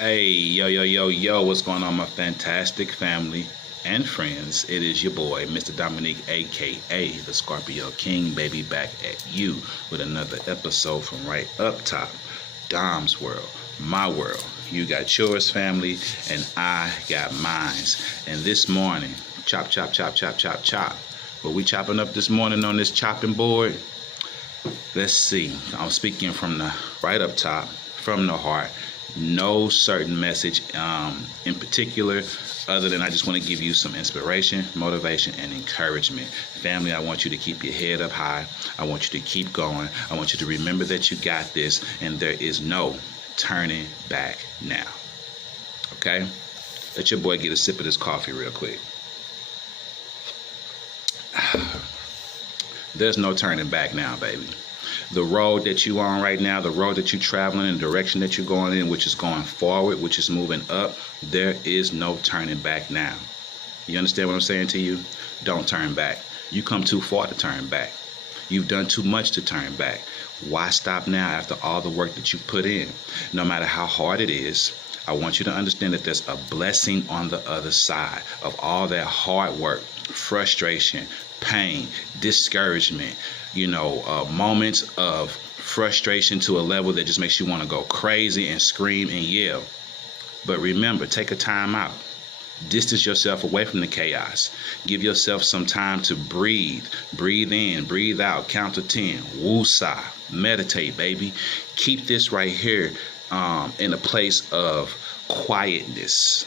Hey, yo, yo, yo, yo, what's going on, my fantastic family and friends? It is your boy, Mr. Dominique, aka the Scorpio King, baby, back at you with another episode from right up top. Dom's world, my world. You got yours, family, and I got mine's. And this morning, chop, chop, chop, chop, chop, chop. What we chopping up this morning on this chopping board? Let's see. I'm speaking from the right up top, from the heart. No certain message in particular, other than I just want to give you some inspiration, motivation, and encouragement. Family, I want you to keep your head up high. I want you to keep going. I want you to remember that you got this, and there is no turning back now. Okay? Let your boy get a sip of this coffee real quick. There's no turning back now, baby. The road that you on right now, the road that you're traveling in, the direction that you're going in, which is going forward, which is moving up, there is no turning back now. You understand what I'm saying to you? Don't turn back. You come too far to turn back. You've done too much to turn back. Why stop now after all the work that you put in? No matter how hard it is, I want you to understand that there's a blessing on the other side of all that hard work, frustration, pain, discouragement, moments of frustration to a level that just makes you want to go crazy and scream and yell. But remember, take a time out. Distance yourself away from the chaos. Give yourself some time to breathe. Breathe in, breathe out, count to 10. Woosah. Meditate, baby. Keep this right here in a place of quietness.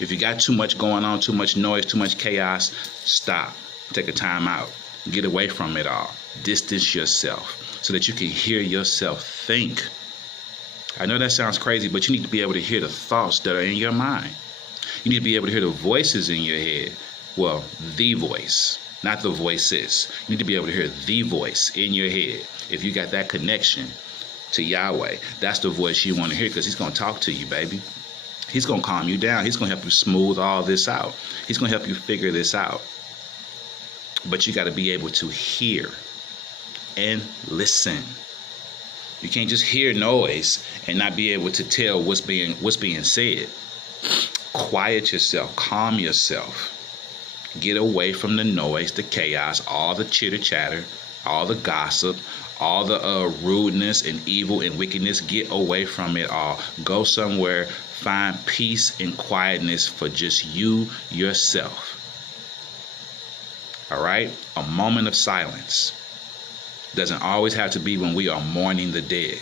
If you got too much going on, too much noise, too much chaos, stop. Take a time out. Get away from it all. Distance yourself so that you can hear yourself think. I know that sounds crazy, but you need to be able to hear the thoughts that are in your mind. You need to be able to hear the voices in your head. Well, the voice, not the voices. You need to be able to hear the voice in your head. If you got that connection to Yahweh, that's the voice you want to hear, because he's going to talk to you, baby. He's going to calm you down. He's going to help you smooth all this out. He's going to help you figure this out. But you got to be able to hear and listen. You can't just hear noise and not be able to tell what's being said. Quiet yourself, calm yourself. Get away from the noise, the chaos, all the chitter chatter, all the gossip, all the rudeness and evil and wickedness. Get away from it all. Go somewhere, find peace and quietness for just you, yourself. All right? A moment of silence doesn't always have to be when we are mourning the dead.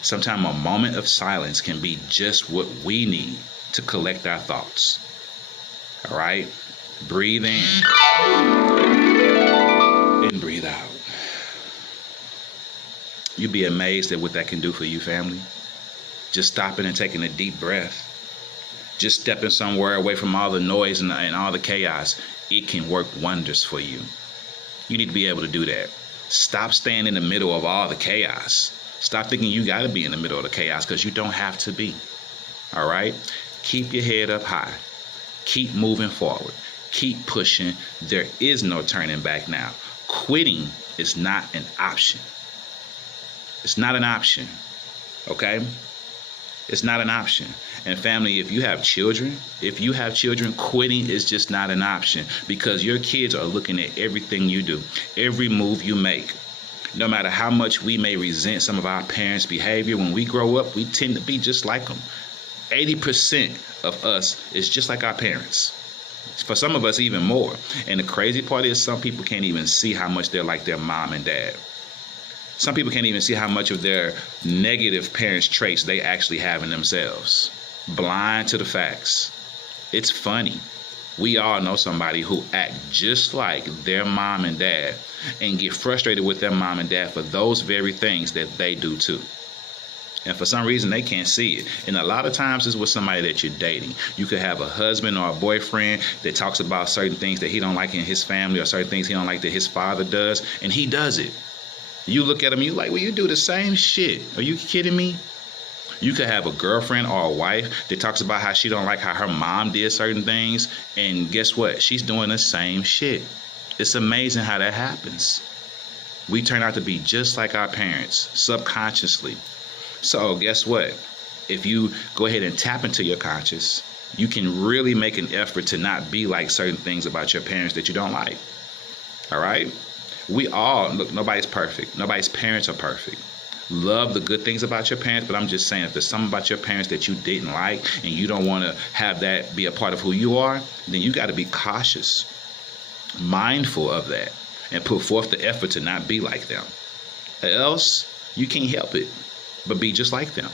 Sometimes a moment of silence can be just what we need to collect our thoughts. All right? Breathe in and breathe out. You'd be amazed at what that can do for you, family. Just stopping and taking a deep breath. Just stepping somewhere away from all the noise and all the chaos. It can work wonders for you. You need to be able to do that. Stop staying in the middle of all the chaos. Stop thinking you got to be in the middle of the chaos, because you don't have to be. All right? Keep your head up high. Keep moving forward. Keep pushing. There is no turning back now. Quitting is not an option. It's not an option. Okay? It's not an option. And family, if you have children, quitting is just not an option, because your kids are looking at everything you do, every move you make. No matter how much we may resent some of our parents' behavior, when we grow up, we tend to be just like them. 80% of us is just like our parents. For some of us, even more. And the crazy part is, some people can't even see how much they're like their mom and dad. Some people can't even see how much of their negative parents' traits they actually have in themselves. Blind to the facts. It's funny. We all know somebody who act just like their mom and dad and get frustrated with their mom and dad for those very things that they do too. And for some reason, they can't see it. And a lot of times it's with somebody that you're dating. You could have a husband or a boyfriend that talks about certain things that he don't like in his family, or certain things he don't like that his father does, and he does it. You look at him, you like, well, you do the same shit. Are you kidding me? You could have a girlfriend or a wife that talks about how she don't like how her mom did certain things, and guess what? She's doing the same shit. It's amazing how that happens. We turn out to be just like our parents, subconsciously. So guess what? if you go ahead and tap into your conscious, you can really make an effort to not be like certain things about your parents that you don't like. All right? We all, look, nobody's perfect. Nobody's parents are perfect. Love the good things about your parents, but I'm just saying, if there's something about your parents that you didn't like and you don't want to have that be a part of who you are, then you got to be cautious, mindful of that, and put forth the effort to not be like them. Or else, you can't help it but be just like them.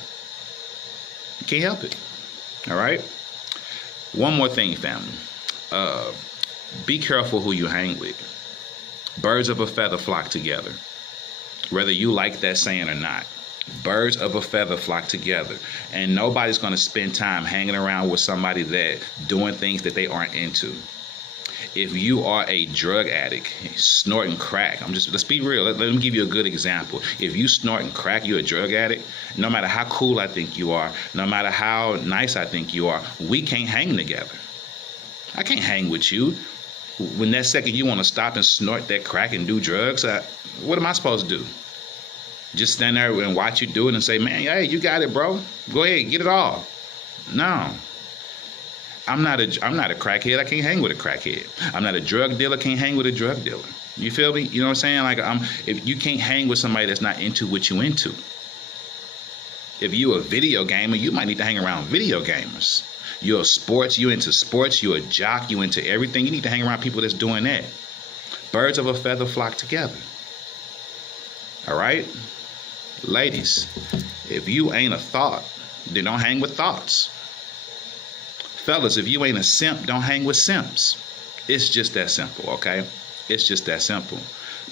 You can't help it. All right? One more thing, family. Be careful who you hang with. Birds of a feather flock together. Whether you like that saying or not, birds of a feather flock together. And nobody's going to spend time hanging around with somebody that doing things that they aren't into. If you are a drug addict, snorting crack, let's be real. Let me give you a good example. If you snorting crack, you're a drug addict, no matter how cool I think you are, no matter how nice I think you are, we can't hang together. I can't hang with you. When that second you want to stop and snort that crack and do drugs, what am I supposed to do? Just stand there and watch you do it and say, man, hey, you got it, bro. Go ahead, get it all. No. I'm not a crackhead. I can't hang with a crackhead. I'm not a drug dealer. Can't hang with a drug dealer. You feel me? You know what I'm saying? If you can't hang with somebody that's not into what you into. If you a video gamer, you might need to hang around video gamers. You're into sports, you're a jock, you into everything. You need to hang around people that's doing that. Birds of a feather flock together. All right? Ladies, if you ain't a thought, then don't hang with thoughts. Fellas, if you ain't a simp, don't hang with simps. It's just that simple, okay? It's just that simple.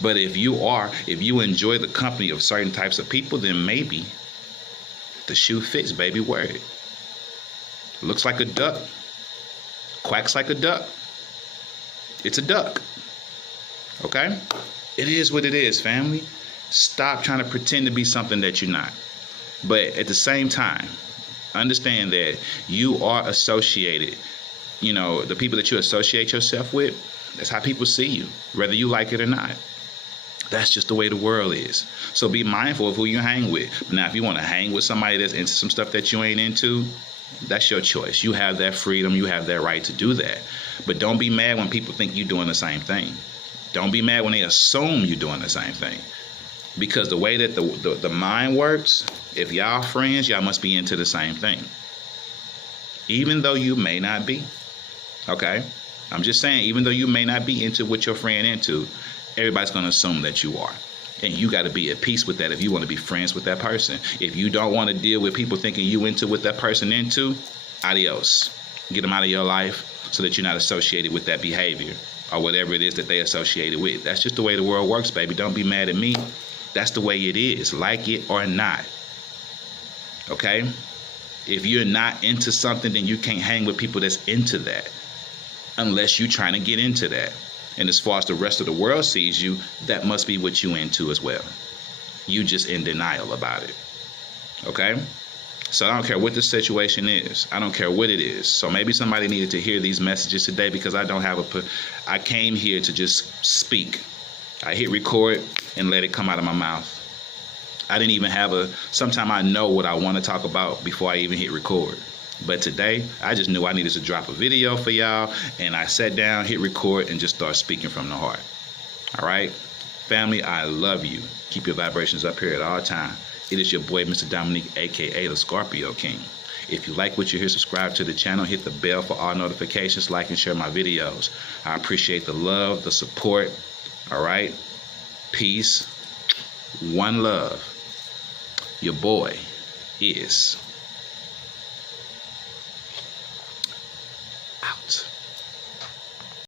But if you enjoy the company of certain types of people, then maybe the shoe fits, baby, wear it. Looks like a duck, quacks like a duck. It's a duck, okay? It is what it is, family. Stop trying to pretend to be something that you're not. But at the same time, understand that you are associated. You know, the people that you associate yourself with, that's how people see you, whether you like it or not. That's just the way the world is. So be mindful of who you hang with. Now, if you want to hang with somebody that's into some stuff that you ain't into, that's your choice. You have that freedom. You have that right to do that. But don't be mad when people think you're doing the same thing. Don't be mad when they assume you're doing the same thing. Because the way that the mind works, if y'all friends, y'all must be into the same thing. Even though you may not be. Okay? I'm just saying, even though you may not be into what your friend into, everybody's going to assume that you are. And you got to be at peace with that if you want to be friends with that person. If you don't want to deal with people thinking you into what that person into, adios. Get them out of your life so that you're not associated with that behavior or whatever it is that they associated with. That's just the way the world works, baby. Don't be mad at me. That's the way it is, like it or not. Okay? If you're not into something, then you can't hang with people that's into that unless you're trying to get into that. And as far as the rest of the world sees you, that must be what you into as well. You just in denial about it. Okay? So I don't care what the situation is. I don't care what it is. So maybe somebody needed to hear these messages today because I came here to just speak. I hit record and let it come out of my mouth. I didn't even sometimes I know what I want to talk about before I even hit record. But today, I just knew I needed to drop a video for y'all, and I sat down, hit record, and just started speaking from the heart. All right? Family, I love you. Keep your vibrations up here at all time. It is your boy, Mr. Dominique, a.k.a. the Scorpio King. If you like what you hear, subscribe to the channel, hit the bell for all notifications, like and share my videos. I appreciate the love, the support. All right? Peace. One love. Your boy is